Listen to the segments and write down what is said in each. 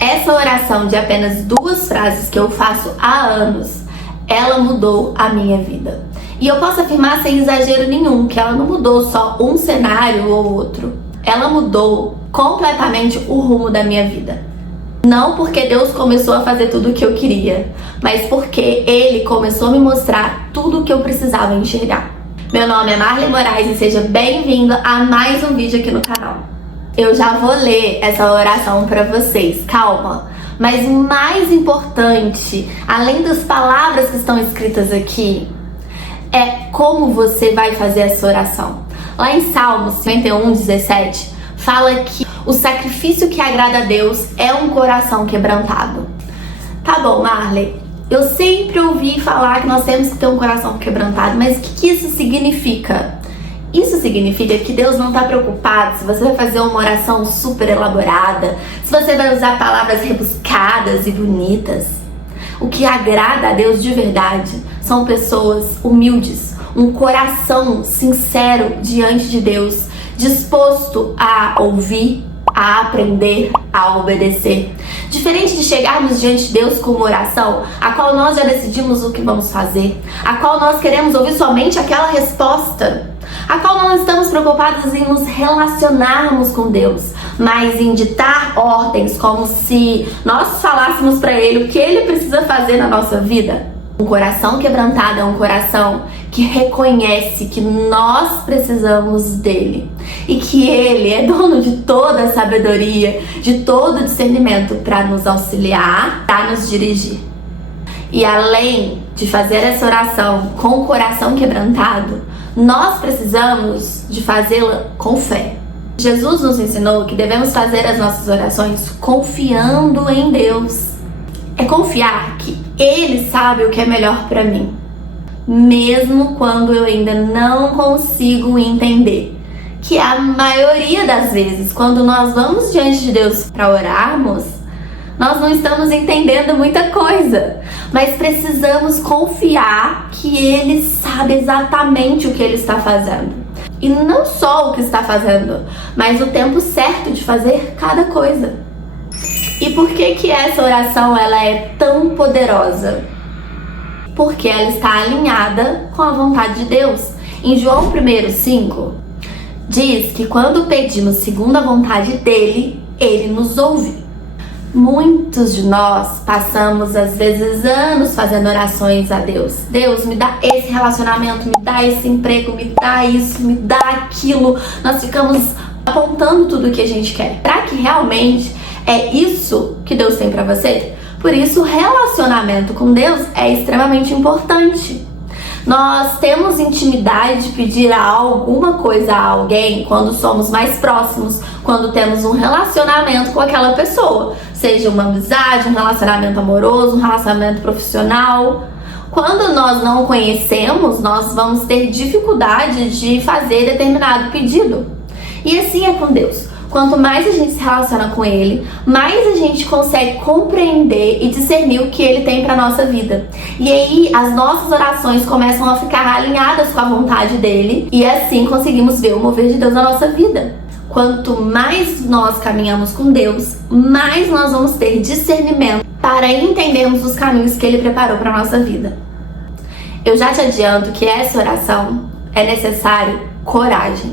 Essa oração de apenas 2 frases que eu faço há anos, ela mudou a minha vida. E eu posso afirmar sem exagero nenhum que ela não mudou só um cenário ou outro. Ela mudou completamente o rumo da minha vida. Não porque Deus começou a fazer tudo o que eu queria, mas porque Ele começou a me mostrar tudo o que eu precisava enxergar. Meu nome é Marley Moraes e seja bem-vindo a mais um vídeo aqui no canal. Eu já vou ler essa oração para vocês, calma. Mas o mais importante, além das palavras que estão escritas aqui, é como você vai fazer essa oração. Lá em Salmos 51:17, fala que o sacrifício que agrada a Deus é um coração quebrantado. Tá bom, Marley, eu sempre ouvi falar que nós temos que ter um coração quebrantado, mas o que isso significa? Isso significa que Deus não está preocupado se você vai fazer uma oração super elaborada, se você vai usar palavras rebuscadas e bonitas. O que agrada a Deus de verdade são pessoas humildes, um coração sincero diante de Deus, disposto a ouvir, a aprender, a obedecer. Diferente de chegarmos diante de Deus com uma oração, a qual nós já decidimos o que vamos fazer, a qual nós queremos ouvir somente aquela resposta, a qual não estamos preocupados em nos relacionarmos com Deus, mas em ditar ordens como se nós falássemos para Ele o que Ele precisa fazer na nossa vida. Um coração quebrantado é um coração que reconhece que nós precisamos dele e que Ele é dono de toda a sabedoria, de todo o discernimento para nos auxiliar, para nos dirigir. E além de fazer essa oração com o coração quebrantado, nós precisamos de fazê-la com fé. Jesus nos ensinou que devemos fazer as nossas orações confiando em Deus. É confiar que Ele sabe o que é melhor para mim, mesmo quando eu ainda não consigo entender. Que a maioria das vezes, quando nós vamos diante de Deus para orarmos, nós não estamos entendendo muita coisa, mas precisamos confiar que Ele sabe exatamente o que Ele está fazendo. E não só o que está fazendo, mas o tempo certo de fazer cada coisa. E por que essa oração ela é tão poderosa? Porque ela está alinhada com a vontade de Deus. Em João 1:5, diz que quando pedimos segundo a vontade dEle, Ele nos ouve. Muitos de nós passamos às vezes anos fazendo orações a Deus. Deus, me dá esse relacionamento, me dá esse emprego, me dá isso, me dá aquilo. Nós ficamos apontando tudo o que a gente quer. Será que realmente é isso que Deus tem pra você? Por isso, o relacionamento com Deus é extremamente importante. Nós temos intimidade de pedir alguma coisa a alguém quando somos mais próximos, quando temos um relacionamento com aquela pessoa, seja uma amizade, um relacionamento amoroso, um relacionamento profissional. Quando nós não conhecemos, nós vamos ter dificuldade de fazer determinado pedido. E assim é com Deus. Quanto mais a gente se relaciona com Ele, mais a gente consegue compreender e discernir o que Ele tem para nossa vida. E aí as nossas orações começam a ficar alinhadas com a vontade dEle e assim conseguimos ver o mover de Deus na nossa vida. Quanto mais nós caminhamos com Deus, mais nós vamos ter discernimento para entendermos os caminhos que Ele preparou para nossa vida. Eu já te adianto que essa oração é necessário coragem.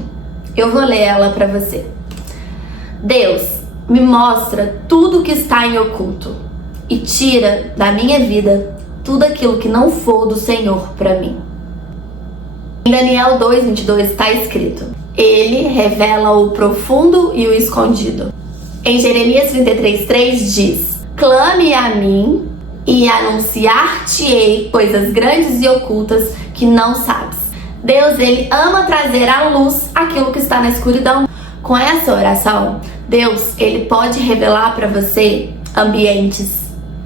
Eu vou ler ela para você. Deus, me mostra tudo que está em oculto e tira da minha vida tudo aquilo que não for do Senhor para mim. Em Daniel 2:22 está escrito: Ele revela o profundo e o escondido. Em Jeremias 33:3 diz: Clame a mim e anunciar-te-ei coisas grandes e ocultas que não sabes. Deus, Ele ama trazer à luz aquilo que está na escuridão. Com essa oração, Deus, Ele pode revelar para você ambientes,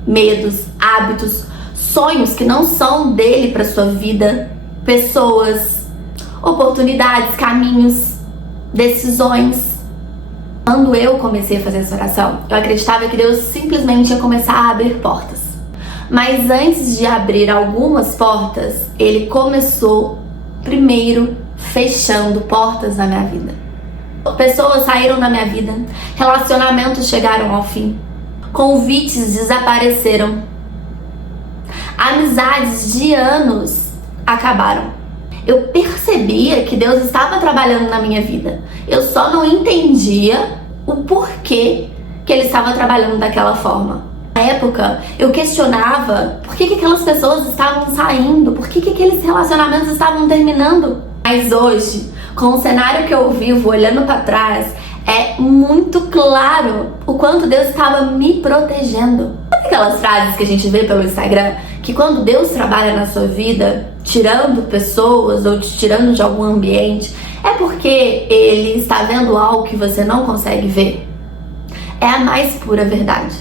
medos, hábitos, sonhos que não são dele para sua vida, pessoas, oportunidades, caminhos, decisões. Quando eu comecei a fazer essa oração, eu acreditava que Deus simplesmente ia começar a abrir portas. Mas antes de abrir algumas portas, Ele começou primeiro fechando portas na minha vida. Pessoas saíram da minha vida, relacionamentos chegaram ao fim, Convites desapareceram. Amizades de anos acabaram. Eu percebia que Deus estava trabalhando na minha vida. Eu só não entendia o porquê que Ele estava trabalhando daquela forma. Na época, eu questionava por que aquelas pessoas estavam saindo, por que aqueles relacionamentos estavam terminando. Mas hoje, com o cenário que eu vivo, olhando para trás, é muito claro o quanto Deus estava me protegendo. Sabe aquelas frases que a gente vê pelo Instagram? Que quando Deus trabalha na sua vida, tirando pessoas ou te tirando de algum ambiente, é porque Ele está vendo algo que você não consegue ver. É a mais pura verdade.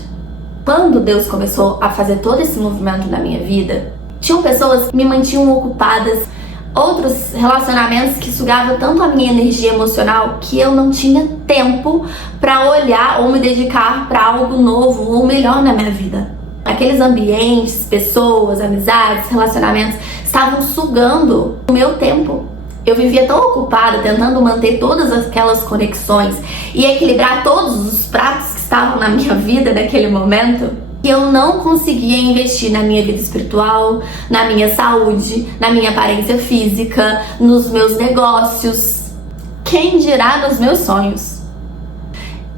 Quando Deus começou a fazer todo esse movimento na minha vida, tinham pessoas que me mantinham ocupadas, outros relacionamentos que sugavam tanto a minha energia emocional que eu não tinha tempo para olhar ou me dedicar para algo novo ou melhor na minha vida. Aqueles ambientes, pessoas, amizades, relacionamentos estavam sugando o meu tempo. Eu vivia tão ocupada tentando manter todas aquelas conexões e equilibrar todos os pratos que estavam na minha vida naquele momento, que eu não conseguia investir na minha vida espiritual, na minha saúde, na minha aparência física, nos meus negócios, quem dirá nos meus sonhos.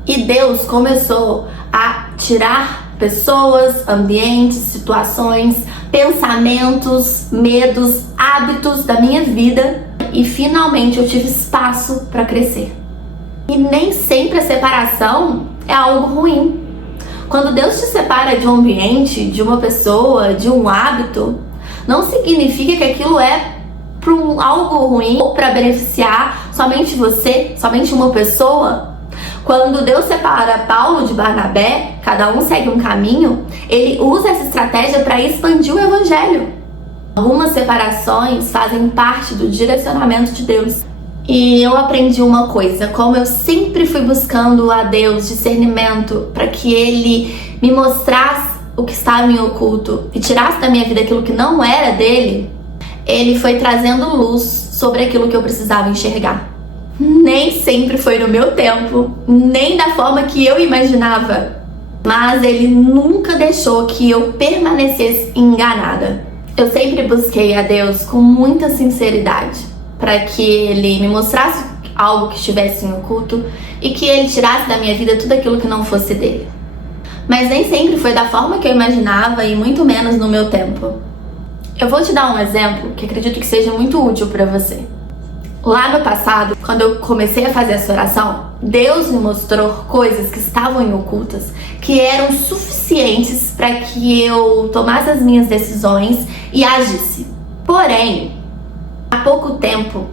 E Deus começou a tirar pessoas, ambientes, situações, pensamentos, medos, hábitos da minha vida e finalmente eu tive espaço para crescer. E nem sempre a separação é algo ruim. Quando Deus te separa de um ambiente, de uma pessoa, de um hábito, não significa que aquilo é para algo ruim ou para beneficiar somente você, somente uma pessoa. Quando Deus separa Paulo de Barnabé, cada um segue um caminho, Ele usa essa estratégia para expandir o evangelho. Algumas separações fazem parte do direcionamento de Deus. E eu aprendi uma coisa, como eu sempre fui buscando a Deus discernimento para que Ele me mostrasse o que estava em oculto e tirasse da minha vida aquilo que não era dele, Ele foi trazendo luz sobre aquilo que eu precisava enxergar. Nem sempre foi no meu tempo, nem da forma que eu imaginava, mas Ele nunca deixou que eu permanecesse enganada. Eu sempre busquei a Deus com muita sinceridade, para que Ele me mostrasse algo que estivesse em oculto e que Ele tirasse da minha vida tudo aquilo que não fosse dele. Mas nem sempre foi da forma que eu imaginava e muito menos no meu tempo. Eu vou te dar um exemplo que acredito que seja muito útil para você. Lá no passado, quando eu comecei a fazer essa oração, Deus me mostrou coisas que estavam em ocultas, que eram suficientes para que eu tomasse as minhas decisões e agisse. Porém, há pouco tempo,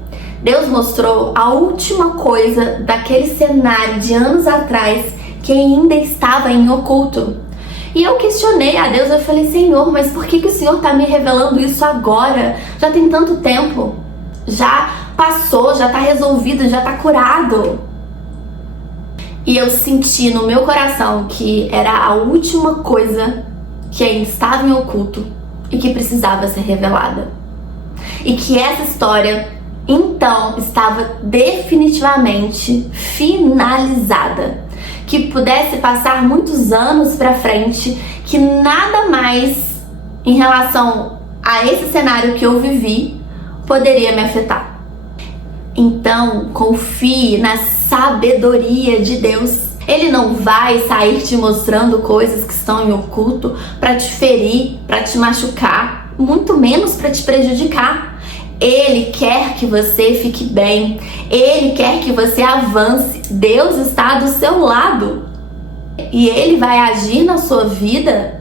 Deus mostrou a última coisa daquele cenário de anos atrás que ainda estava em oculto. E eu questionei a Deus, eu falei, Senhor, mas por que o Senhor está me revelando isso agora? Já tem tanto tempo. Já passou, já está resolvido, já está curado. E eu senti no meu coração que era a última coisa que ainda estava em oculto e que precisava ser revelada. E que essa história, então, estava definitivamente finalizada. Que pudesse passar muitos anos pra frente, que nada mais em relação a esse cenário que eu vivi poderia me afetar. Então, confie na sabedoria de Deus. Ele não vai sair te mostrando coisas que estão em oculto para te ferir, para te machucar, muito menos para te prejudicar. Ele quer que você fique bem, Ele quer que você avance. Deus está do seu lado e Ele vai agir na sua vida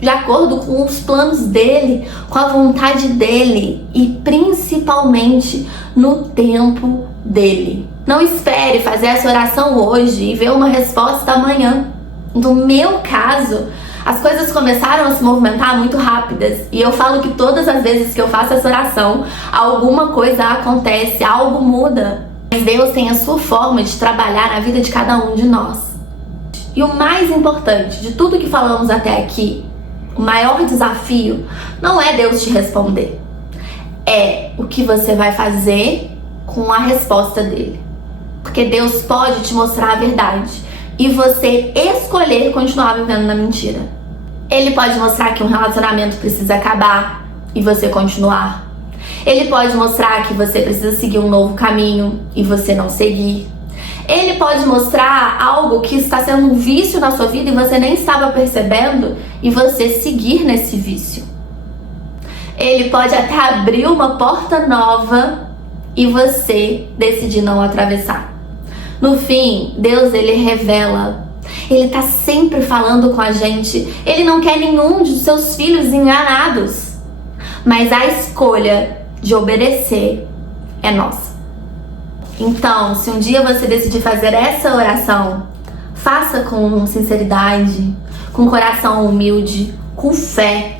de acordo com os planos dEle, com a vontade dEle e principalmente no tempo dEle. Não espere fazer essa oração hoje e ver uma resposta amanhã. No meu caso, as coisas começaram a se movimentar muito rápidas e eu falo que todas as vezes que eu faço essa oração, alguma coisa acontece, algo muda. Mas Deus tem a sua forma de trabalhar na vida de cada um de nós. E o mais importante de tudo que falamos até aqui, o maior desafio não é Deus te responder, é o que você vai fazer com a resposta dele. Porque Deus pode te mostrar a verdade e você escolher continuar vivendo na mentira. Ele pode mostrar que um relacionamento precisa acabar e você continuar. Ele pode mostrar que você precisa seguir um novo caminho e você não seguir. Ele pode mostrar algo que está sendo um vício na sua vida e você nem estava percebendo e você seguir nesse vício. Ele pode até abrir uma porta nova e você decidir não atravessar. No fim, Deus, ele revela. Ele está sempre falando com a gente. Ele não quer nenhum de seus filhos enganados. Mas a escolha de obedecer é nossa. Então, se um dia você decidir fazer essa oração, faça com sinceridade, com coração humilde, com fé.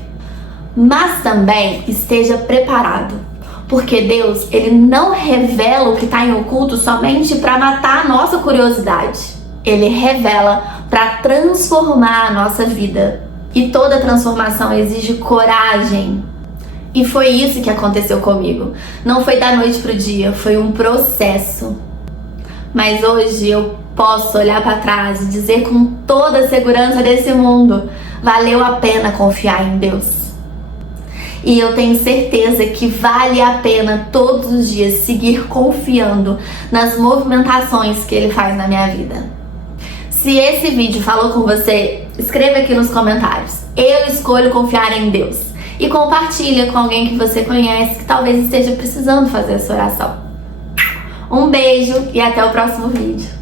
Mas também esteja preparado. Porque Deus, ele não revela o que está em oculto somente para matar a nossa curiosidade. Ele revela para transformar a nossa vida. E toda transformação exige coragem. E foi isso que aconteceu comigo. Não foi da noite pro dia, foi um processo. Mas hoje eu posso olhar para trás e dizer com toda a segurança desse mundo, valeu a pena confiar em Deus. E eu tenho certeza que vale a pena todos os dias seguir confiando nas movimentações que Ele faz na minha vida. Se esse vídeo falou com você, escreva aqui nos comentários. Eu escolho confiar em Deus. E compartilha com alguém que você conhece que talvez esteja precisando fazer essa oração. Um beijo e até o próximo vídeo.